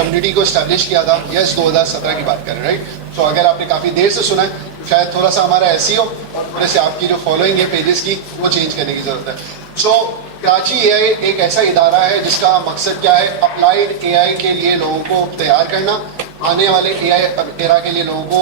Community को establish किया था, यस 2017 की बात कर रहे हैं, राइट। सो अगर आपने काफ़ी देर से सुना है तो शायद थोड़ा सा हमारा एसईओ और थोड़े से आपकी जो फॉलोइंग है पेजेस की वो चेंज करने की ज़रूरत है। सो कराची एआई एक ऐसा इदारा है जिसका मकसद क्या है, अप्लाइड एआई के लिए लोगों को तैयार करना, आने वाले एआई एरा के लिए लोगों को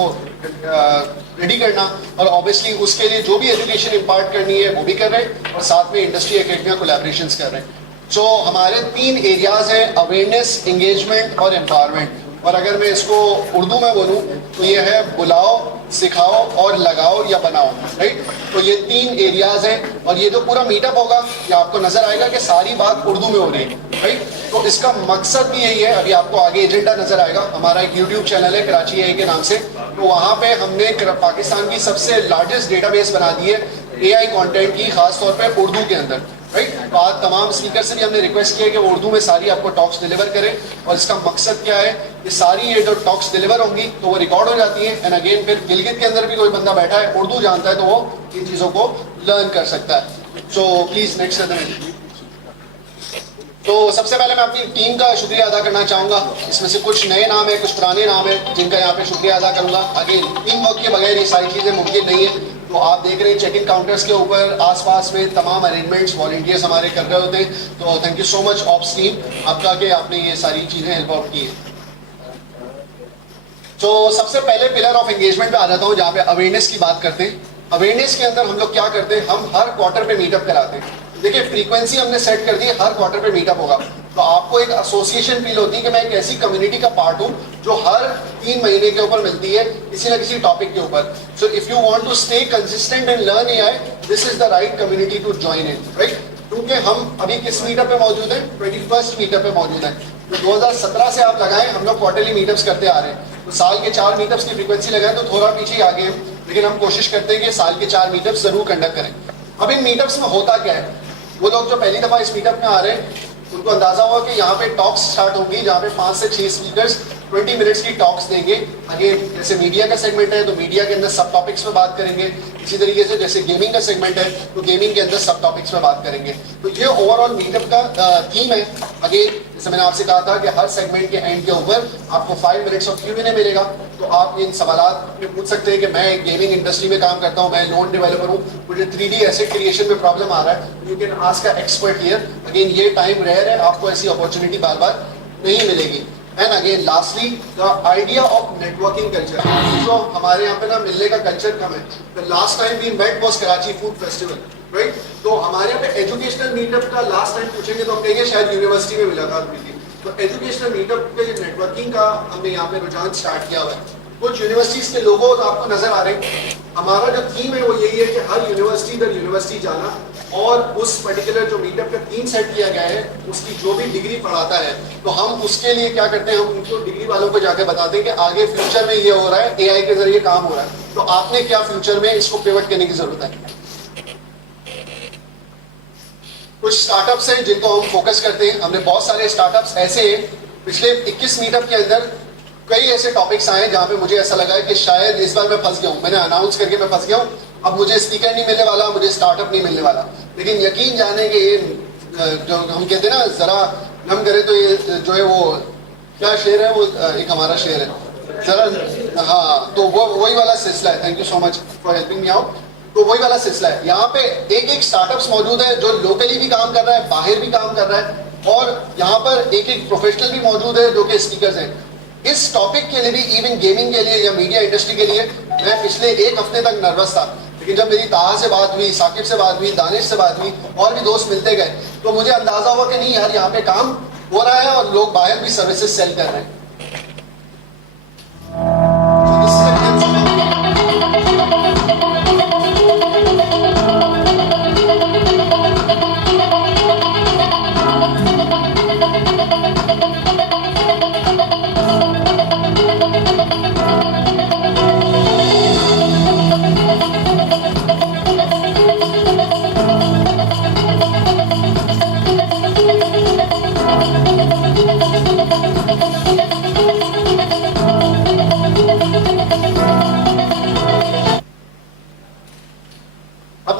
रेडी करना, और ऑब्वियसली उसके लिए जो भी एजुकेशन इम्पार्ट करनी है वो भी कर रहे हैं, और साथ में इंडस्ट्री एकेडमिया कोलैबोरेशंस कर रहे हैं। सो हमारे 3 एरियाज हैं, अवेयरनेस, एंगेजमेंट और एम्पावरमेंट। और अगर मैं इसको उर्दू में बोलूँ तो ये है बुलाओ, सिखाओ और लगाओ या बनाओ, राइट। तो ये 3 एरियाज हैं, और ये जो पूरा मीटअप होगा ये आपको नजर आएगा कि सारी बात उर्दू में हो रही है, राइट। तो इसका मकसद भी यही है, अभी आपको आगे एजेंडा नजर आएगा। हमारा एक यूट्यूब चैनल है कराची एआई के नाम से, तो वहाँ पे हमने पाकिस्तान की सबसे लार्जेस्ट डेटाबेस बना दी है एआई कंटेंट की, खासतौर पे उर्दू के अंदर, राइट। तो आज तमाम स्पीकर से भी हमने रिक्वेस्ट किया कि वो उर्दू में सारी आपको टॉक्स डिलीवर करें, और इसका मकसद क्या है कि सारी ये जो टॉक्स डिलीवर होंगी तो वो रिकॉर्ड हो जाती है, एंड अगेन फिर गिलगित के अंदर भी कोई बंदा बैठा है उर्दू जानता है तो वो इन चीज़ों को लर्न कर सकता है। So please next. तो सबसे पहले मैं अपनी टीम का शुक्रिया अदा करना चाहूँगा। इसमें से कुछ नए नाम है, कुछ पुराने नाम है, जिनका यहाँ पे शुक्रिया अदा करूँगा। अगेन टीम वर्क के बगैर ये सारी चीज़ें मुमकिन नहीं है। तो आप देख रहे हैं चेक इन काउंटर्स के ऊपर आसपास में तमाम अरेंजमेंट्स वॉलंटियर्स हमारे कर रहे होते हैं। तो thank you so much ops team आपका कि आपने ये सारी चीज़ें हेल्प आउट की है। तो सबसे पहले पिलर ऑफ एंगेजमेंट पे आ जाता हूँ, जहाँ पे अवेयरनेस की बात करते हैं। अवेयरनेस के अंदर हम लोग क्या करते हैं, हम हर क्वार्टर पे मीटअप कराते हैं। देखिए फ्रीक्वेंसी हमने सेट कर दी है, हर क्वार्टर पे मीटअप होगा, तो आपको एक एसोसिएशन फील होती है कि मैं एक ऐसी कम्युनिटी का पार्ट हूँ जो हर 3 महीने के ऊपर मिलती है किसी ना किसी टॉपिक के ऊपर। So if you want to stay consistent and learn AI, this is the right community to join in, right. क्योंकि हम अभी किस मीटअप पे मौजूद है, 21st मीटअप पे मौजूद है। तो 2017 से आप लगाएं, हम लोग क्वार्टरली मीटअप्स करते आ रहे हैं। तो साल के 4 मीटअप्स की फ्रीक्वेंसी लगाएं तो थोड़ा पीछे आगे हैं, लेकिन हम कोशिश करते हैं कि साल के 4 मीटअप्स जरूर कंडक्ट करें। अब इन मीटअप्स में होता क्या है, वो लोग जो पहली दफा इस मीटअप में आ रहे हैं उनको अंदाजा हुआ कि यहाँ पे टॉक्स स्टार्ट होंगी, जहाँ पे 5 से 6 स्पीकर्स 20 मिनट्स की टॉक्स देंगे। अगेन जैसे मीडिया का सेगमेंट है तो मीडिया के अंदर सब टॉपिक्स पे बात करेंगे, इसी तरीके से जैसे गेमिंग का सेगमेंट है तो गेमिंग के अंदर सब टॉपिक्स पे बात करेंगे। तो ये ओवरऑल मीटअप का थीम है। अगेन जैसे मैंने आपसे कहा था कि हर सेगमेंट के एंड के ऊपर आपको 5 मिनट्स ऑफ Q&A मिलेगा, तो आप इन सवालात में पूछ सकते हैं कि मैं गेमिंग इंडस्ट्री में काम करता हूँ, मैं लोन डेवलपर हूँ, मुझे 3D एसेट क्रिएशन में प्रॉब्लम आ रहा है, you can ask a expert here. Again ये टाइम रेयर है, आपको ऐसी अपॉर्चुनिटी बार बार नहीं मिलेगी। And again lastly the idea of networking culture. तो हमारे यहाँ पे ना मिलने का कल्चर कम है। The last time we met was Karachi food festival, right. तो हमारे यहाँ पे एजुकेशनल मीटअप का लास्ट टाइम पूछेंगे तो हम कहेंगे शायद यूनिवर्सिटी में मुलाकात हुई थी। तो एजुकेशनल मीटअप के नेटवर्किंग का हमने यहाँ पे रुझान स्टार्ट किया हुआ है। कुछ यूनिवर्सिटीज के लोगो आपको नजर आ रहे हैं। हमारा जो थीम है वो यही है कि हर यूनिवर्सिटी दर यूनिवर्सिटी जाना, और उस पर्टिकुलर जो मीटअप का थीम सेट किया गया है उसकी जो भी डिग्री पढ़ाता है तो हम उसके लिए क्या करते हैं, हम उनको डिग्री वालों को जाकर बताते हैं कि आगे फ्यूचर में ये हो रहा है, एआई के जरिए काम हो रहा है, तो आपने क्या फ्यूचर में इसको पिवट करने की जरूरत है। कुछ स्टार्टअप्स हैं जिनको हम फोकस करते हैं। हमने बहुत सारे स्टार्टअप्स ऐसे हैं, पिछले 21 मीटअप के अंदर कई ऐसे टॉपिक्स आए जहां पे मुझे ऐसा लगा है कि शायद इस बार मैं फंस गया हूं, मैंने अनाउंस करके मैं फंस गया हूं, अब मुझे स्पीकर नहीं मिलने वाला, मुझे स्टार्टअप नहीं मिलने वाला। लेकिन यकीन जाने कि ये जो हम कहते हैं ना, जरा नम करे तो ये जो है वो क्या शेर है, वो एक हमारा शेर है जरा, हाँ, तो वो वही वाला सिलसिला है। Thank you so much for helping me out. तो वही वाला सिलसिला है। यहाँ पे एक एक स्टार्टअप्स मौजूद है जो लोकली भी काम कर रहा है, बाहर भी काम कर रहा है, और यहाँ पर एक एक प्रोफेशनल भी मौजूद है जो कि स्पीकर्स हैं। इस टॉपिक के लिए भी, इवन गेमिंग के लिए या मीडिया इंडस्ट्री के लिए, मैं पिछले 1 हफ्ते तक नर्वस था, लेकिन जब मेरी ताहा से बात हुई, साकिब से बात हुई, दानिश से बात हुई, और भी दोस्त मिलते गए, तो मुझे अंदाजा हुआ कि नहीं यार, यहाँ पे काम हो रहा है और लोग बाहर भी सर्विसेज सेल कर रहे हैं।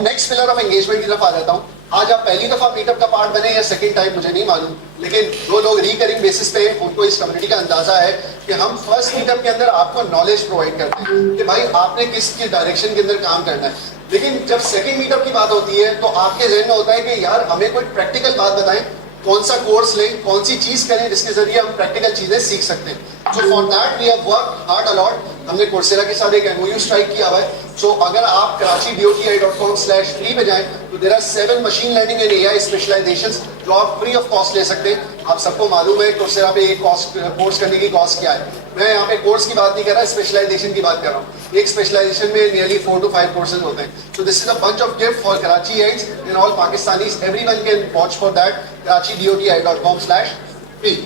अब नेक्स्ट पिलर ऑफ एंगेजमेंट की तरफ आ जाता हूँ। आज आप पहली दफा मीटअप का पार्ट बने या सेकंड टाइम मुझे नहीं मालूम, लेकिन जो लोग रिकरिंग बेसिस पे उनको इस कम्युनिटी का अंदाजा है कि हम फर्स्ट मीटअप के अंदर आपको नॉलेज प्रोवाइड करते हैं कि भाई आपने किस डायरेक्शन के अंदर काम करना है। लेकिन जब सेकंड मीटअप की बात होती है तो आपके जहन में होता है कि यार हमें कोई प्रैक्टिकल बात बताएं, कौन सा कोर्स लें, कौन सी चीज करें जिसके जरिए हम प्रैक्टिकल चीजें सीख सकते हैं। So for that we have work hard a lot. हमने कोर्सेरा के साथ एक एमओयू स्ट्राइक किया हुआ है। सो अगर आप karachi.doti.com/free पे जाएं तो there are 7 machine learning and AI specializations जो आप फ्री ऑफ कॉस्ट ले सकते हैं। आप सबको मालूम है कोर्सेरा पे एक कोर्स करने की कॉस्ट क्या है। मैं यहाँ पे कोर्स की बात नहीं कर रहा, स्पेशलाइजेशन की बात कर रहा हूँ। एक स्पेशलाइजेशन में नियरली 4 to 5 कोर्सेज होते हैं। सो this is a bunch of gift for Karachiites and all Pakistanis. Everyone can watch for that. karachi.doti.com/free.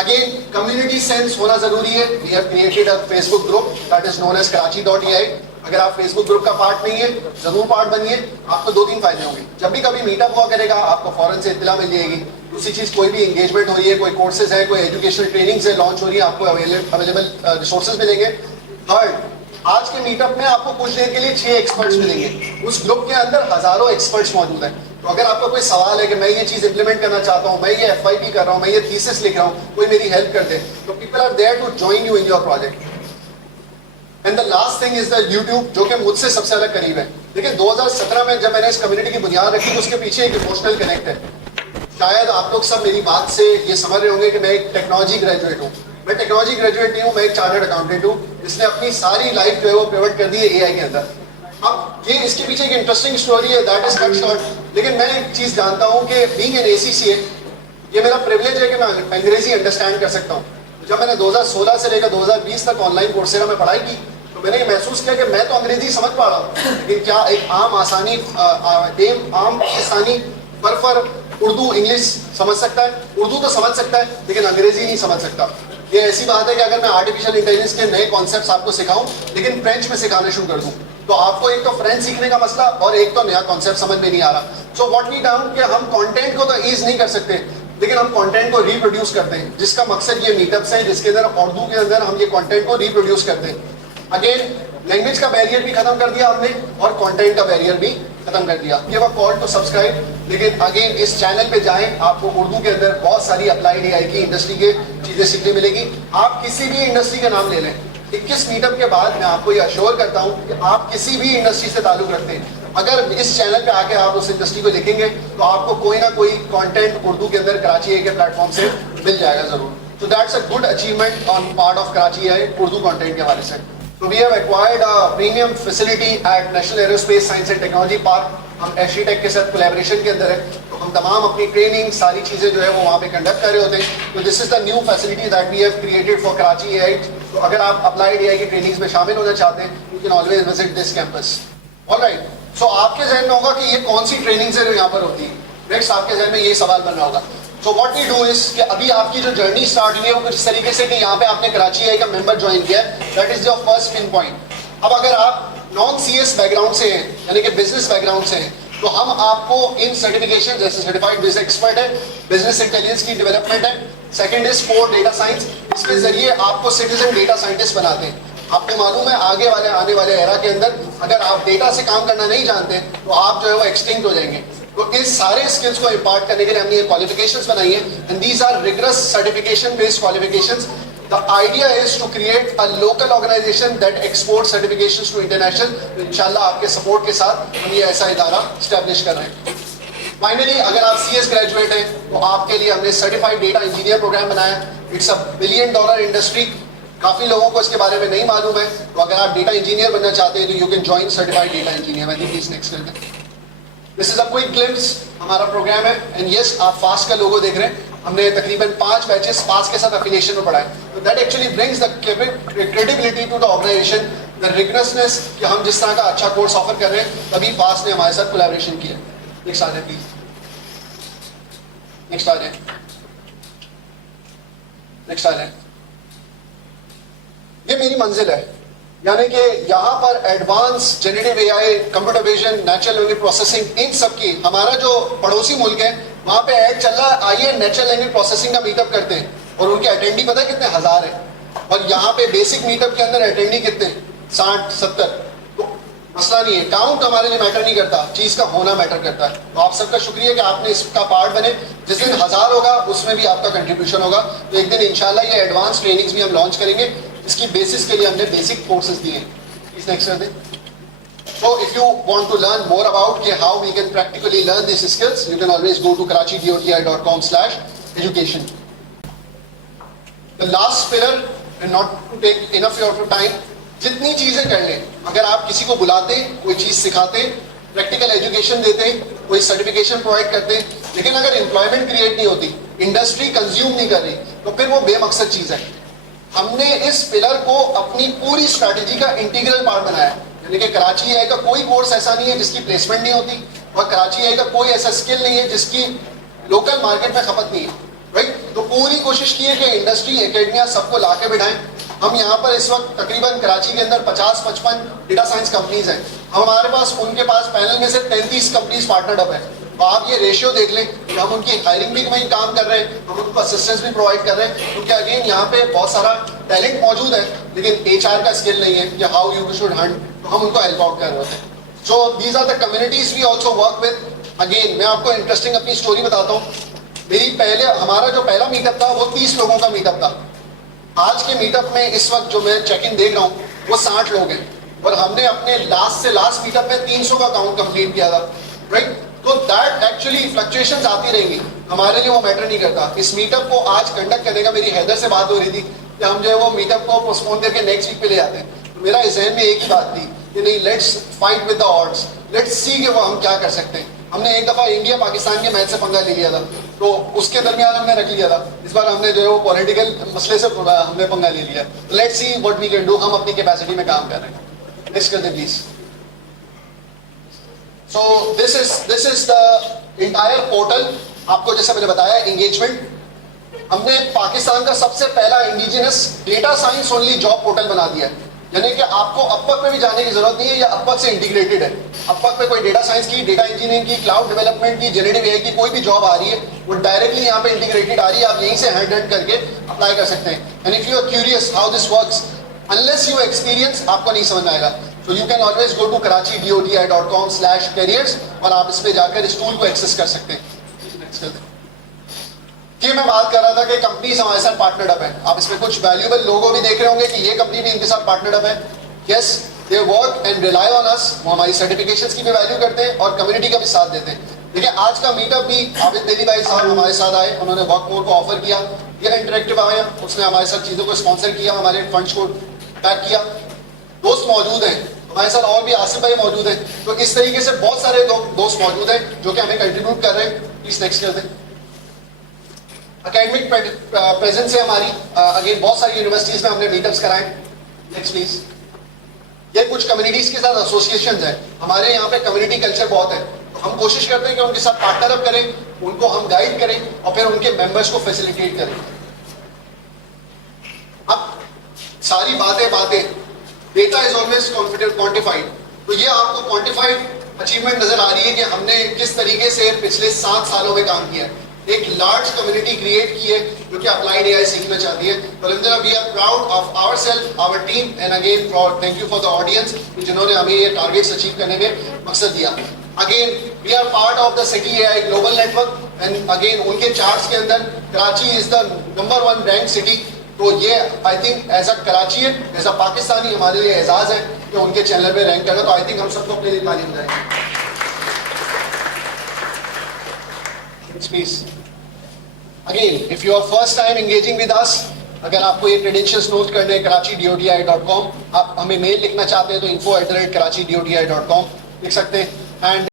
Again, community sense होना जरूरी है। We have created a Facebook group that is known as Karachi.ei. अगर आप Facebook group का part नहीं है, जरूर part बनिए। आपको 2-3 फायदे होंगे। जब भी कभी मीटअप हुआ करेगा आपको फौरन से इत्तला मिल जाएगी। दूसरी चीज, कोई भी एंगेजमेंट हो रही है, कोई कोर्सेज है, कोई एजुकेशनल ट्रेनिंग है लॉन्च हो रही है, आपको अवेलेबल रिसोर्सेज मिलेंगे। थर्ड, आज के मीटअप में आपको कुछ देर के लिए 6 एक्सपर्ट्स मिलेंगे। उस ग्रुप के अंदर हजारों एक्सपर्ट्स मौजूद हैं। तो अगर आपका कोई सवाल है कि मैं ये चीज इंप्लीमेंट करना चाहता हूँ, मैं ये FYP कर रहा हूँ, मैं ये थीसिस लिख रहा हूँ, कोई मेरी हेल्प कर दे, तो people are there to join you in your project. And the last thing is the YouTube, जो कि मुझसे सबसे ज्यादा करीब है। लेकिन 2017 में जब मैंने इस कम्युनिटी की बुनियाद रखी तो उसके पीछे एक इमोशनल कनेक्ट है। शायद आप लोग सब मेरी बात से ये समझ रहे होंगे कि मैं एक टेक्नोलॉजी ग्रेजुएट हूँ। मैं टेक्नोलॉजी ग्रेजुएट नहीं हूँ, मैं एक चार्टर्ड अकाउंटेंट हूँ जिसने अपनी सारी लाइफ जो है वो पिवट कर दी है AI के अंदर। अब ये इसके पीछे एक इंटरेस्टिंग स्टोरी है, दैट इज कट शॉर्ट। लेकिन मैं एक चीज जानता हूँ कि बीइंग एन ACCA, ये मेरा प्रिविलेज है कि मैं अंग्रेजी अंडरस्टैंड कर सकता हूँ। जब मैंने 2016 से लेकर 2020 तक ऑनलाइन कोर्सेरा में पढ़ाई की तो मैंने ये महसूस किया कि मैं तो अंग्रेजी समझ पा रहा हूँ, लेकिन क्या एक आम पाकिस्तानी फर उर्दू इंग्लिश समझ सकता है? उर्दू तो समझ सकता है लेकिन अंग्रेजी नहीं समझ सकता। ये ऐसी बात है कि अगर मैं आर्टिफिशियल इंटेलिजेंस के नए कॉन्सेप्ट्स आपको सिखाऊं लेकिन फ्रेंच में सिखाना शुरू कर दूं तो आपको एक तो फ्रेंच सीखने का मसला और एक तो नया कॉन्सेप्ट समझ में नहीं आ रहा। सो व्हाट वी डू कि हम कंटेंट को तो ईज नहीं कर सकते, लेकिन हम कंटेंट को रिप्रोड्यूस करते हैं, जिसका मकसद ये मीटअप्स है जिसके अंदर उर्दू के अंदर हम ये कंटेंट को रिप्रोड्यूस करते हैं। अगेन लैंग्वेज का बैरियर भी खत्म कर दिया हमने और कंटेंट का बैरियर भी खत्म कर दिया। Give a call to subscribe. लेकिन अगेन इस चैनल पे जाएं, आपको उर्दू के अंदर बहुत सारी अप्लाइड AI की इंडस्ट्री के चीजें सीखने मिलेगी। आप किसी भी इंडस्ट्री का नाम ले लें, 21 मीटअप के बाद मैं आपको ये अश्योर करता हूँ कि आप किसी भी इंडस्ट्री से ताल्लुक रखते हैं, अगर इस चैनल पे आके आप उस इंडस्ट्री को देखेंगे तो आपको कोई ना कोई कंटेंट उर्दू के अंदर Karachi के प्लेटफॉर्म से मिल जाएगा जरूर। तो that's a good achievement on part of Karachi Urdu content के हवाले से। So we have acquired a premium facility at National Aerospace Science and Technology Park. हम एशिटेक के साथ कोलैबोरेशन के अंदर है, तो हम तमाम अपनी ट्रेनिंग सारी चीजें जो है वो वहाँ पे कंडक्ट कर रहे होते हैं। तो this is the new facility that we have created for Karachi। तो अगर आप अप्लाइड AI की ट्रेनिंग्स में शामिल होना चाहते हैं, you can always visit this campus. Alright, so आपके जहन में होगा कि ये कौन सी ट्रेनिंग्स है जो यहाँ पर होती है। नेक्स्ट आपके जहन में ये सवाल बन रहा होगा। So what we do is कि अभी आपकी जो जर्नी स्टार्ट हुई है वो कुछ इस तरीके से कि यहाँ पे आपने Karachi का मेंबर ज्वाइन किया है, that is your first pin point. अब अगर आप नॉन CS बैकग्राउंड से हैं यानी कि बिजनेस बैकग्राउंड से हैं तो हम आपको इन सर्टिफिकेशन जैसे सर्टिफाइड बिजनेस एक्सपर्ट है, बिजनेस इंटेलिजेंस की डेवलपमेंट है, second is core data science, इसके जरिए आपको सिटीजन डेटा साइंटिस्ट बनाते हैं। आपको मालूम है आने वाले एरा के अंदर अगर आप डेटा से काम करना नहीं जानते तो आप जो है वो एक्सटिंक्ट हो जाएंगे। तो इस सारे स्किल्स को इम्पार्ट करने के लिए हमने ये क्वालिफिकेशंस बनाई है and these are rigorous certification based qualifications. The idea is to create a local organization that exports certifications to international. तो इंशाल्लाह आपके सपोर्ट के साथ हम ये ऐसा इदारा स्टैब्लिश कर रहे हैं। फाइनली अगर आप CS ग्रेजुएट हैं तो आपके लिए हमने सर्टिफाइड डेटा इंजीनियर प्रोग्राम बनाया। इट्स अ $1 बिलियन इंडस्ट्री, काफी लोगों को इसके बारे में नहीं मालूम है। तो अगर आप डेटा इंजीनियर बनना चाहते हैं तो you can join certified data engineer. I think please next कर दें। This is a quick glimpse हमारा प्रोग्राम है एंड यस आप फास्ट का लोगो देख रहे हैं। हमने तकरीबन 5 बैचेस फास्ट के साथ एफिलिएशन में पढ़ाए। तो that actually brings the credibility to the organisation, the rigorousness कि हम जिस तरह का अच्छा कोर्स ऑफर कर रहे हैं तभी फास्ट ने हमारे साथ कोलैबोरेशन किया। नेक्स्ट आ जाए प्लीज, नेक्स्ट आ जाए, नेक्स्ट आ जाए। ये मेरी मंजिल है, यानी कि यहाँ पर advance generative AI, computer vision, natural language processing, इन सब की हमारा जो पड़ोसी मुल्क है वहाँ पे ऐड चल रहा है, आइए नेचुरल लैंग्वेज प्रोसेसिंग का मीटअप करते हैं। और उनके अटेंडी पता है कितने हजार है, और यहाँ पे बेसिक मीटअप के अंदर अटेंडी कितने 60-70। तो मसला नहीं है, काउंट हमारे लिए मैटर नहीं करता, चीज का होना मैटर करता है। तो आप सबका शुक्रिया कि आपने इसका पार्ट बने। जिस दिन 1000 होगा उसमें भी आपका कंट्रीब्यूशन होगा। तो एक दिन इंशाल्लाह ये एडवांस ट्रेनिंग्स भी हम लॉन्च करेंगे, इसकी बेसिस के लिए हमने बेसिक कोर्सेज दिए। इस नेक्स्ट कर दें। So if you want to learn more about how we can practically learn these skills, you can always go to karachidoti.com/education. The last pillar, and not to take enough of your time, जितनी चीजें कर लें, अगर आप किसी को बुलाते, कोई चीज सिखाते, प्रैक्टिकल एजुकेशन देते, कोई सर्टिफिकेशन प्रोवाइड करते, लेकिन अगर एम्प्लॉयमेंट क्रिएट नहीं होती, इंडस्ट्री कंज्यूम नहीं कर रही, तो फिर वो बेमकसद चीज है। हमने इस पिलर को अपनी पूरी स्ट्रैटेजी का इंटीग्रल पार्ट बनाया। यानी कि कराची आई का कोई कोर्स ऐसा नहीं है जिसकी प्लेसमेंट नहीं होती, और कराची आई का कोई ऐसा स्किल नहीं है जिसकी लोकल मार्केट में खपत नहीं है, राइट। तो पूरी कोशिश की है कि इंडस्ट्री एकेडमिया सबको ला के बिठाएं। हम यहाँ पर इस वक्त तकरीबन कराची के अंदर 50-55 डेटा साइंस कंपनीज हैं। हमारे पास उनके पास पैनल में से 33 कंपनीज पार्टनर्ड अप है। तो आप ये रेशियो देख लें कि हम उनकी हायरिंग भी वही काम कर रहे हैं, हम उनको असिस्टेंस भी प्रोवाइड कर रहे हैं, क्योंकि अगेन यहाँ पे बहुत सारा टैलेंट मौजूद है, लेकिन HR का स्किल नहीं है कि हाउ यू शुड हंट, तो हम उनको हेल्प आउट कर रहे हैं। So these are the communities we also work with. Again मैं आपको इंटरेस्टिंग अपनी स्टोरी बताता हूँ। हमारा जो पहला मीटअप था वो 30 लोगों का मीटअप था। आज के मीटअप में इस वक्त जो मैं चेक इन देख रहा हूँ वो 60 लोग हैं, और हमने अपने लास्ट से लास्ट मीटअप में 300 का काउंट कंप्लीट किया था, राइट। तो दैट एक्चुअली फ्लक्चुएशंस आती रहेंगी, हमारे लिए वो मैटर नहीं करता। इस मीटअप को आज कंडक्ट करने का मेरी हैदर से बात हो रही थी कि हम जो है वो मीटअप को पोस्टपोन करके नेक्स्ट वीक पे ले आते हैं। तो मेरा इस जहन में एक ही बात थी कि नहीं, let's fight with the odds, let's see कि वो हम क्या कर सकते हैं। हमने एक दफा इंडिया पाकिस्तान के मैच से पंगा ले लिया था, तो उसके दरमियान हमने रख लिया था। इस बार हमने जो है वो पॉलिटिकल मसले से हमने पंगा ले लिया। Let's see what we can do. हम अपनी कैपेसिटी में काम कर रहे हैं। नेक्स्ट कर दे please. So this is the entire portal. आपको जैसे मैंने बताया एंगेजमेंट, हमने पाकिस्तान का सबसे पहला indigenous data science only job portal बना दिया है। यानी कि आपको अपवर्क पे भी जाने की जरूरत नहीं है, या अपवर्क से इंटीग्रेटेड है। अपवर्क पे कोई डेटा साइंस की, डेटा इंजीनियरिंग की, क्लाउड डेवलपमेंट की, जनरेटिव एआई की कोई भी जॉब आ रही है, वो डायरेक्टली यहाँ पे इंटीग्रेटेड आ रही है। आप यहीं से हैंड करके अप्लाई कर सकते हैं। And if you are curious how this works, unless you experience, आपको नहीं समझ आएगा। तो you can always go to karachidoti.com/careers, और आप इस पे जाकर इस टूल को एक्सेस कर सकते हैं। कि मैं बात कर रहा था कि कंपनीज हमारे साथ पार्टनर्ड अप है। आप इसमें कुछ वैल्यूएबल लोगो भी देख रहे होंगे कि ये कंपनी भी इनके साथ पार्टनर्ड अप है। Yes, they work and rely on us. वो हमारी सर्टिफिकेशंस की भी वैल्यू करते हैं और कम्युनिटी का भी साथ देते हैं। देखिए आज का मीटअप भी आबिद नेली भाई साहब हमारे साथ आए, उन्होंने वर्कमोर को ऑफर किया। ये इंटरेक्टिव आया, उसने हमारे साथ चीज़ों को स्पॉन्सर किया, हमारे फंड्स को पैक किया। दोस्त मौजूद हैं हमारे साथ, और भी आसिफ भाई मौजूद हैं। तो इस तरीके से बहुत सारे दोस्त मौजूद हैं जो कि हमें कंट्रीब्यूट कर रहे हैं। प्लीज नेक्स्ट कर दें। एकेडमिक प्रेजेंस है हमारी, अगेन बहुत सारी यूनिवर्सिटीज में हमने मीटअप्स कराए। Next please. ये कुछ कम्युनिटीज के साथ एसोसिएशंस हैं। हमारे यहाँ पे कम्युनिटी कल्चर बहुत है, तो हम कोशिश करते हैं कि उनके साथ पार्टनर अप करें, उनको हम गाइड करें और फिर उनके मेंबर्स को फैसिलिटेट करें। अब सारी बातें डेटा इज ऑलवेज क्वांटिफाइड। तो ये आपको क्वांटिफाइड अचीवमेंट नजर आ रही है कि हमने किस तरीके से पिछले 7 सालों में काम किया है। एक लार्ज कम्युनिटी क्रिएट की है जो कि अप्लाइड एआई सीखना चाहती है। अल्हम्दुलिल्लाह we are proud of ourself, our team, and again thank you for the audience जिन्होंने हमें ये टारगेट्स अचीव करने में मकसद दिया। Again we are part of the city AI global network, and again उनके चार्ट्स के अंदर Karachi is the number 1 rank city. तो ये I think as a Karachian, as a Pakistani हमारे लिए एजाज है कि उनके चैनल पे रैंक करना। तो आई थिंक हम सबको अपने लिए तालीम दें। Please. Again, if you are first time engaging with us, अगर आपको ये credentials नोट करने हैं karachidoti.com, आप हमें मेल लिखना चाहते हैं तो info@karachidoti.com लिख सकते हैं। एंड